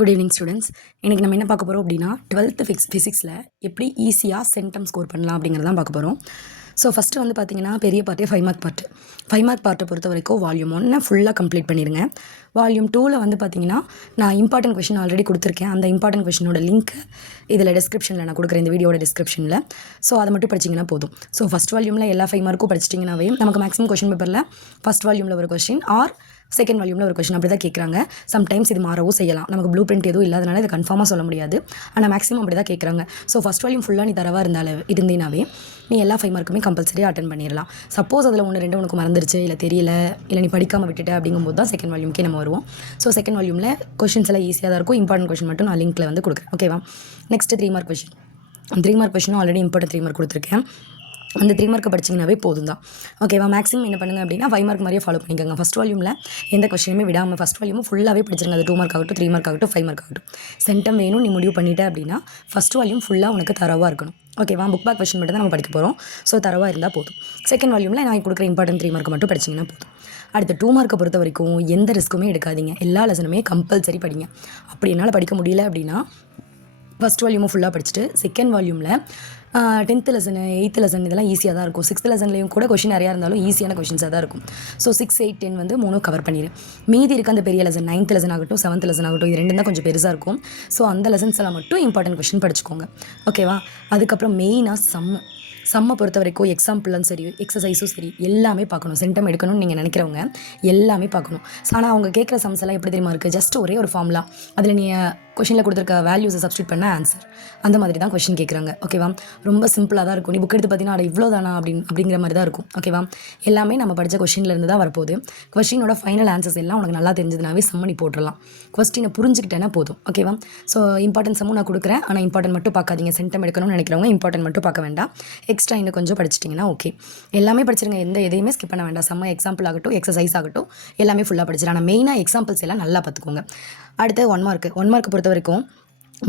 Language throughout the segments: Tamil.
Good evening students. இன்றைக்கி நம்ம என்ன பார்க்க போகிறோம் அப்படின்னா 12th ஃபிசிக்ஸில் எப்படி ஈஸியாக சென்டம் ஸ்கோர் பண்ணலாம் அப்படிங்கிறதான் பார்க்க போகிறோம். ஸோ ஃபஸ்ட்டு வந்து பார்த்திங்கன்னா பெரிய பார்ட்டே 5 மார்க் பார்ட்டு. 5 மார்க் பார்ட்டை பொறுத்த வரைக்கும் வால்யூம் 1 ஃபுல்லாக கம்ப்ளீட் பண்ணிடுங்க. வால்யூம் 2ல் வந்து பார்த்திங்கன்னா நான் இம்பார்ட்டன்ட் கொஷின் ஆல்ரெடி கொடுத்துருக்கேன். அந்த இம்பார்ட்டன்ட் கொஷினோட லிங்க் இதில் டிஸ்கிரிப்ஷனில் நான் கொடுக்குறேன், இந்த வீடியோட டிஸ்கிரிப்ஷனில். ஸோ அதை மட்டும் படிச்சிங்கன்னா போதும். ஸோ ஃபஸ்ட் வால்யூமில் எல்லா 5 மார்க்கும் படிச்சிட்டிங்கனாவே நமக்கு மேக்ஸிமம் கொஷின் பேப்பரில் ஃபஸ்ட் வால்யூமில் ஒரு கொஷின் ஆர் செகண்ட் வால்யூமில் ஒரு கொஷின் அப்படி தான் கேட்குறாங்க. சம்டைம்ஸ் இது மாறவும் செய்யலாம். நமக்கு ப்ளூ பிரிண்ட் எதுவும் இல்லாதனால இது கன்ஃபார்மாக சொல்ல முடியாது. ஆனால் மேக்ஸிமம் அப்படி தான் கேட்குறாங்க. ஸோ ஃபஸ்ட் வால்யூம் ஃபுல்லாக நீ தரவாக இருந்தீனாவே நீ எல்லா 5 மார்க்குமே கம்பல்சரியாக அட்டன் பண்ணிடலாம். சப்போஸ் அதில் 1-2 உனக்கு மறந்துருச்சு, இல்லை தெரியல, இல்லை நீ படிக்காமல் விட்டுட்ட அப்படிங்கும்போது தான் செகண்ட் வால்யூம்க்கே நம்ம வருவோம். ஸோ செகண்ட் வால்யூமில் கொஷின்ஸ் எல்லாம் ஈஸியாக தான் இருக்கும். இம்பார்ட்டன்ட் கொஷின் மட்டும் நான் லிங்க்கில் வந்து கொடுக்குறேன். ஓகேவா? Next 3 mark question. 3 மார்க் கொஷினும் ஆல்ரெடி இம்பார்ட்டன்ட் 3 மார்க் கொடுத்துருக்கேன். அந்த 3 மார்க்கை படிச்சிங்கனாவே போதும் தான். ஓகேவா? மேக்ஸிமம் என்ன பண்ணுங்க அப்படின்னா 5 மார்க் மாதிரியே ஃபாலோ பண்ணிக்கோங்க. ஃபஸ்ட் வால்யூமில் எந்த கொஸ்டினுமே விடாமல் ஃபஸ்ட் வால்யூமும் ஃபுல்லாகவே படிச்சிருங்க. அது 2 மார்க் ஆகட்டும், 3 மார்க் ஆகட்டும், 5 மார்க் ஆகட்டும். சென்டம் வேணும் நீ முடிவு பண்ணிட்ட அப்படின்னா ஃபஸ்ட் வால்யூம் ஃபுல்லாக உனக்கு தரவாக இருக்கணும். ஓகேவா? புக் பேக் கொஸ்டின் மட்டும் தான் நம்ம படிக்க போகிறோம். ஸோ தரவாக இருந்தால் போதும். செகண்ட் வால்யூமில் நான் கொடுக்குற இம்பார்ட்டன்ட் 3 மார்க் மட்டும் படிச்சிங்கன்னா போதும். அடுத்த 2 மார்க்கை பொறுத்த வரைக்கும் எந்த ரிஸ்க்குமே எடுக்காதீங்க. எல்லா லெசனுமே கம்பல்சரி படிங்க. அப்படி என்னால் படிக்க முடியல அப்படின்னா ஃபஸ்ட் வால்யூமும் ஃபுல்லாக படிச்சுட்டு second வால்யூமில் 10th lesson 8th lesson இதெல்லாம் ஈஸியாக தான் இருக்கும். 6th லெசன்லேயும் கூட கொஷின் நிறையா இருந்தாலும் ஈஸியான கொஷின்ஸாக தான் இருக்கும். ஸோ 6, 8, 10 வந்து 3 கவர் பண்ணிடு. மீதி இருக்க அந்த பெரிய லெசன் 9th லெசன் ஆகட்டும், 7th லெசன் ஆகட்டும், இது 2 தான் கொஞ்சம் பெருசாக இருக்கும். ஸோ அந்த லெசன்ஸ் எல்லாம் மட்டும் இம்பார்ட்டன்ட் கொஷின் படிச்சுக்கோங்க. ஓகேவா? அதுக்கப்புறம் மெயினாக சம்மை பொறுத்த வரைக்கும் எக்ஸாம்பிளும் சரி, எக்ஸசைஸும் சரி, எல்லாமே பார்க்கணும். சென்டம் எடுக்கணும்னு நீங்கள் நினைக்கிறவங்க எல்லாமே பார்க்கணும். ஆனால் அவங்க கேட்குற சம்ஸ் எல்லாம் எப்படி தெரியுமா இருக்குது? ஜஸ்ட் ஒரே ஒரு ஃபார்முலா, அதில் நீ கொஷினில் கொடுத்துருக்க வேல்யூஸை சப்ஸ்டியூட் பண்ண ஆன்சர், அந்த மாதிரி தான் கொஷின் கேட்குறாங்க. ஓகேவா? ரொம்ப சிம்பிளாக தான் இருக்கும். நீ புக் எடுத்து பார்த்தீங்கன்னா அது இவ்வளோ தானா அப்படிங்கிற மாதிரி தான் இருக்கும். ஓகேவா? எல்லாமே நம்ம படித்த கொஷின்லேருந்து தான் வரப்போகுது. கொஷினோட ஃபைனல் ஆன்சர்ஸ் எல்லாம் உனக்கு நல்லா தெரிஞ்சதுனாவே சம் பண்ணி போட்டுடலாம். கொஸ்டினை புரிஞ்சுக்கிட்டேன்னா போதும். ஓகேவா? ஸோ இம்பார்ட்டன்ட் சம்மும் நான் கொடுக்குறேன். ஆனால் இம்பார்ட்டன்ட் மட்டும் பார்க்காதீங்க. சென்டம் எடுக்கணும்னு நினைக்கிறவங்க இம்பார்ட்டன்ட் மட்டும் பார்க்க வேண்டாம். எக்ஸ்ட்ரா இன்னும் கொஞ்சம் படிச்சிட்டிங்கன்னா ஓகே. எல்லாமே படிச்சிருங்க. எதையுமே ஸ்கிப் பண்ண வேண்டாம். சம்ம எக்ஸாம்பிள் ஆகட்டும், எக்ஸசைஸ் ஆகட்டும், எல்லாமே ஃபுல்லாக படிச்சிடும். ஆனால் மெயினாக எக்ஸாம்பிள்ஸ் எல்லாம் நல்லா பார்த்துக்கோங்க. அடுத்து 1 மார்க் பொறுத்த வரைக்கும்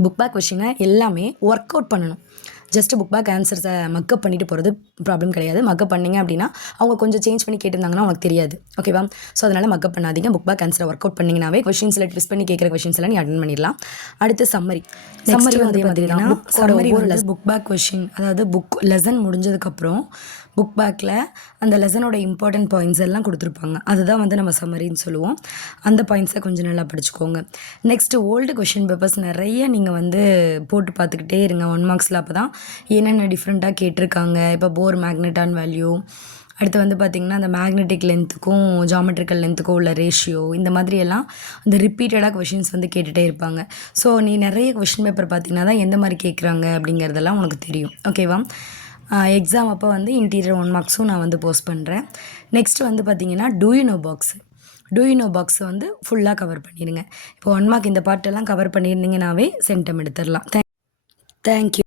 புக் பேக் கொஷினை எல்லாமே ஒர்க் அவுட் பண்ணணும். ஜஸ்ட் புக் பேக் ஆன்சர்ஸை மக்கப் பண்ணிட்டு போகிறது ப்ராப்ளம் கிடையாது. மக்கப் பண்ணிங்க அப்படின்னா அவங்க கொஞ்சம் சேஞ்ச் பண்ணி கேட்டிருந்தாங்கன்னா உனக்கு தெரியாது. ஓகேவா? ஸோ அதனால் மக்கப் பண்ணாதீங்க. புக் பேக் ஆன்சரை ஒர்க் அவுட் பண்ணிங்கனாவே கொஷின்ஸில் ட்விஸ்ட் பண்ணி கேட்குற கொஷின்ஸ் எல்லாம் நீ அட்டன் பண்ணிடலாம். அடுத்து சம்மரி அதே மாதிரி தான். புக் பேக் கொஷின், அதாவது புக் லெசன் முடிஞ்சதுக்கப்புறம் புக் பேக்கில் அந்த லெசனோட இம்பார்ட்டன்ட் பாயிண்ட்ஸ் எல்லாம் கொடுத்துருப்பாங்க. அதுதான் வந்து நம்ம சம்மரின்னு சொல்லுவோம். அந்த பாயிண்ட்ஸை கொஞ்சம் நல்லா படிச்சுக்கோங்க. நெக்ஸ்ட்டு ஓல்டு கொஷின் பேப்பர்ஸ் நிறைய நீங்கள் வந்து போட்டு பார்த்துக்கிட்டே இருங்க 1 மார்க்ஸில். அப்போ தான் என்னென்ன டிஃப்ரெண்ட்டாக கேட்டிருக்காங்க. இப்போ போர் மேக்னெட்டான் வேல்யூ, அடுத்து வந்து பார்த்திங்கன்னா அந்த மேக்னெட்டிக் லென்த்துக்கும் ஜாமெட்ரிக்கல் லென்த்துக்கும் உள்ள ரேஷியோ, இந்த மாதிரியெல்லாம் அந்த ரிப்பீட்டடாக கொஷின்ஸ் வந்து கேட்டுகிட்டே இருப்பாங்க. ஸோ நீ நிறைய கொஷின் பேப்பர் பார்த்திங்கன்னா தான் எந்த மாதிரி கேட்குறாங்க அப்படிங்கிறதெல்லாம் உனக்கு தெரியும். ஓகேவா? எக்ஸாம் அப்போ வந்து இன்டீரியர் 1 மார்க்ஸும் நான் வந்து போஸ்ட் பண்ணுறேன். நெக்ஸ்ட்டு வந்து பார்த்திங்கன்னா டூ யூ நோ பாக்ஸ் வந்து ஃபுல்லாக கவர் பண்ணிடுங்க. இப்போ 1 மார்க் இந்த பார்ட்டெல்லாம் கவர் பண்ணியிருந்தீங்கன்னாவே சென்டம் எடுத்துடலாம். தேங்க்யூ.